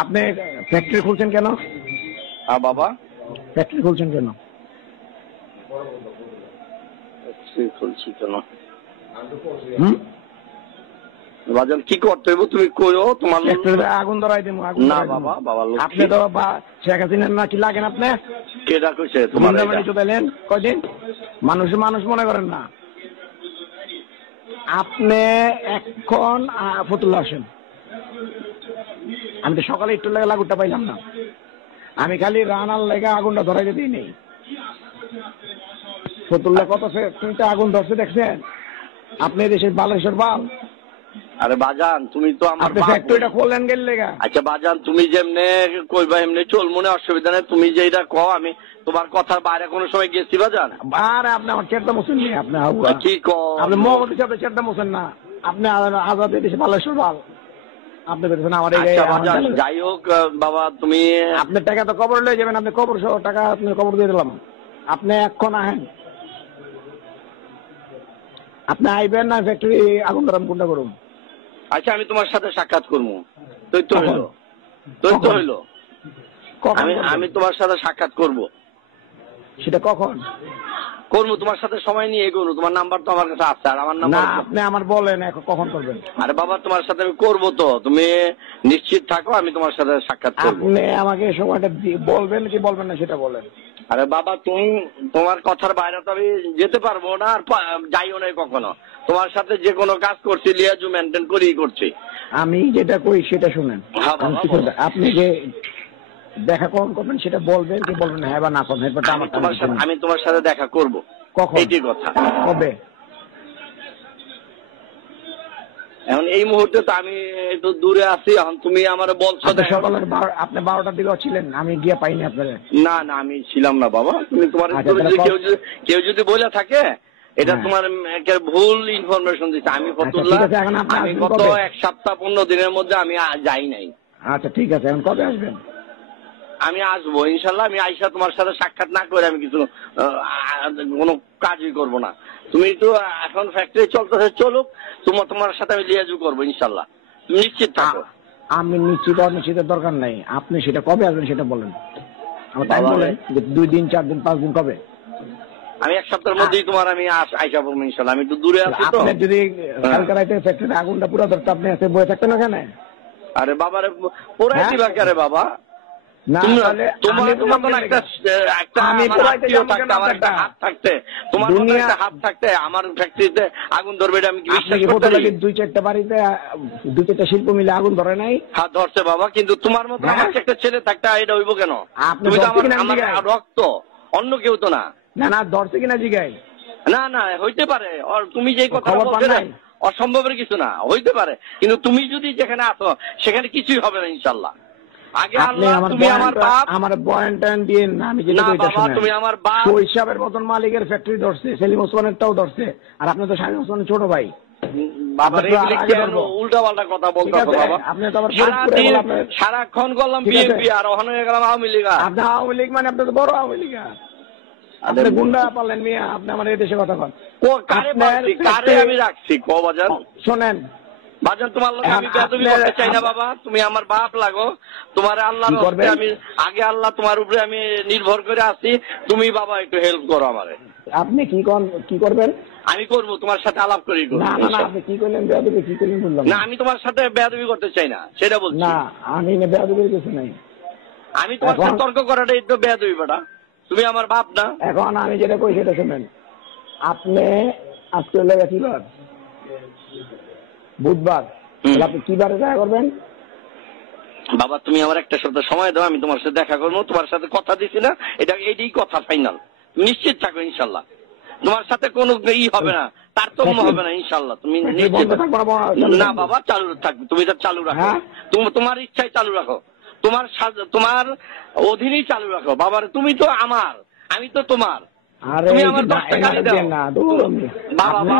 আপনি ফ্যাক্টরি খুলছেন কেন? হ্যাঁ বাবা, ফ্যাক্টরি খুলছেন কেন? খুলছি কেন হুম, বাজান কি করতে হইব তুমি কইও। তোমার ফ্যাক্টরিতে আগুন ধরাই দেবো। না বাবা, বাবা আপনি তো শেখ হাসিনার না কি লাগেন? আপনি কেডা কইছে তোমার চুদাইলেন কয়দিন? মানুষ মানুষ মনে করেন না। আপনি এখন ফতুল্লা আসেন। আমি তো সকালে একটু লেগে লাগুটা পাইলাম না। আমি খালি রানার লেগে আগুনটা ধরাই দিতেই নেই। ফতুল্লা কত ফ্যাক্টরিতে আগুন ধরছে দেখছেন? আপনি দেশের বালেশ্বর বাল। আরে বাজান তুমি তো আমার ফ্যাক্টরিটা খোলেন গেল লেগা। আচ্ছা বাজান, তুমি যেমনে কইবা এমনি চল, মনে অসুবিধা নেই। তুমি যেটা কও, আমি তোমার কথার বাইরে কোনো সময় গেছি বাজান? আরে আপনি আমার চেরটা মোছেন নি। আপনি কি কও? আপনি মহম্মদ সাহেব চেরটা মোছেন না। আপনি আজাদ দেশে বালেশ্বর বাল। আপনি বলছেন আমার যাই হোক বাবা, তুমি আপনার টাকা তো কবর লয়ে যাবেন। আপনি কবর সহ টাকা আপনি কবর দিয়ে দিলাম। আপনি এখন আহেন। আপনি আইবেন না ফ্যাক্টরি আগুন ধরাম কোনটা করুন? আচ্ছা আমি তোমার সাথে সাক্ষাৎ করবো। তো হইলো আমি তোমার সাথে সাক্ষাৎ করব। সেটা কখন করবো? তোমার সাথে সময় নিয়ে এগোনো। তোমার নাম্বার তো আমার কাছে আছে। আর আমার নাম্বার আপনি আমার বলেন কখন করবেন? আরে বাবা, তোমার সাথে আমি করবো তো, তুমি নিশ্চিত থাকো, আমি তোমার সাথে সাক্ষাৎ করবো। আপনি আমাকে সময়টা বলবেন কি বলবেন না সেটা বলেন। আরে বাবা, তুমি তোমার কথার বাইরে তো আমি যেতে পারবো না, আর যাইও না কখনো। তোমার সাথে যে কোনো কাজ করছি লিয়াজু মেনটেন করেই করছি। আমি যেটা কই সেটা শুনেন। আপনি যে দেখা কখন করবেন সেটা বলবেন কি বলবেন না, হ্যাঁ বা না করবেন। আমি তোমার সাথে দেখা করব। কখন? এইটি কথা। কবে? এখন এই মুহূর্তে তো আমি একটু দূরে আছি। এখন তুমি আমার বলছো সকালে আপনি 12টার দিকে ছিলেন, আমি গিয়ে পাইনি আপনাদের। না না, আমি ছিলাম না বাবা। তুমি তোমার কেউ যদি বলে থাকে এটা তোমার ভুল ইনফরমেশন দিচ্ছে। আমি ফতুল্লাহ, আমি গত 1 সপ্তাহ 15 দিনের মধ্যে আমি যাই নাই। আচ্ছা ঠিক আছে, এখন কবে আসবেন? আমি আসবো ইনশাল্লাহ। আমি আইসা তোমার সাথে সাক্ষাৎ না করে আমি কিছু কোনো কাজই করব না। তুমি তো এখন ফ্যাক্টরি চলতেছে, চলুক। তোমার সাথে আমি লিয়াজু করবো ইনশাল্লাহ, তুমি নিশ্চিত থাকো। আমি নিশ্চিতের দরকার নাই। আপনি সেটা কবে আসবেন সেটা বলেন। আমার টাইম বলেন, 2 দিন 4 দিন 5 দিন কবে? আমি 1 সপ্তাহের মধ্যেই তোমার আমি আইসা পড়বো ইনশাল্লাহ। আমি একটু দূরে আছি তো। আপনি যদি কালকে রাতে ফ্যাক্টরিতে আগুনটা পুরো ধরতে আপনি এসে বয়ে থাকতেন ওখানে? আরে বাবারে, পুরাই দিবা কে রে বাবা? আমার ফ্যাক্টরিতে আগুন ধরবে আমি বিশ্বাস করতে পারি? 2-4টা বাড়িতে 2-4টা শিল্প মিলে আগুন ধরে নাই? হ্যাঁ ধরছে বাবা, কিন্তু তোমার মতো আমার একটা ছেলে থাকতে এটা হইব কেন? তুমি তো আমার রক্ত, অন্য কেউ তো না। না না, ধরছে কিনা জিগাই? না না, হইতে পারে। তুমি যে কথা বলছো না, অসম্ভবের কিছু না, হইতে পারে। কিন্তু তুমি যদি যেখানে আসো সেখানে কিছুই হবে না ইনশাল্লাহ। আগে আল্লাহ, তুমি আমার বাপ। আমার পয়েন্ট দিয়ে না, আমি যেটা কইতা শুনেন। তুমি আমার বাপ। হিসাবের মতন মালিকের ফ্যাক্টরি ধরছে, সেলিম ওসমানেরটাও ধরছে, আর আপনি তো শামীম ওসমানের ছোট ভাই। উল্টা পাল্টা কথা বলতে বাবা। আপনি তো আবার সারাক্ষণ করলাম বিএনপি, আর ওখানে গেলাম আওয়ামী লীগ। আপনি আওয়ামী লীগ মানে আপনি তো বড় আওয়ামী লীগ। আপনি গুন্ডা পারলেন মিয়া। আপনি আমার এই দেশে কথা কন। কারে আমি রাখছি ক বাজান? শোনেন বাজান, তোমার লোক আমি বেয়াদবি করতে চাই না বাবা। তুমি আমার বাপ লাগো। তোমার আল্লাহ আমি আগে আল্লাহ তোমার উপরে আমি নির্ভর করে আছি। তুমি বাবা একটু হেল্প করো আমারে। আপনি কি করবেন? আমি করবো, তোমার সাথে আলাপ করি। না না, আপনি কি করলেন? বেয়াদবি কি করলেন বললাম না। আমি তোমার সাথে বেয়াদবি করতে চাই না, সেটা বলছি। না, আমি বেয়াদবির কিছু নাই। আমি তোমার সাথে তর্ক করাটাই তো বেয়াদবি বেটা। তুমি আমার বাপ না। এখন আমি যেটা কই সেটা শুনেন। আপনি আজকে লেগে ছিল বুধবার, আপনি কি বারে দেখা করবেন? বাবা তুমি আমার একটা সপ্তাহ সময় দাও, আমি তোমার সাথে দেখা করবো। তোমার সাথে কথা দিছি না, এটাই কথা ফাইনাল। নিশ্চিত থাকো ইনশাল্লাহ। তোমার সাথে কোনো হবে না, তারতম্য হবে না ইনশাল্লাহ। তুমি নিশ্চিত না বাবা, চালু থাকবে। তুমি এটা চালু রাখো, তোমার ইচ্ছায় চালু রাখো, তোমার অধীনেই চালু রাখো বাবার। তুমি তো আমার, আমি তো তোমার। তুমি আমার 10 টাকা দাও বাবা।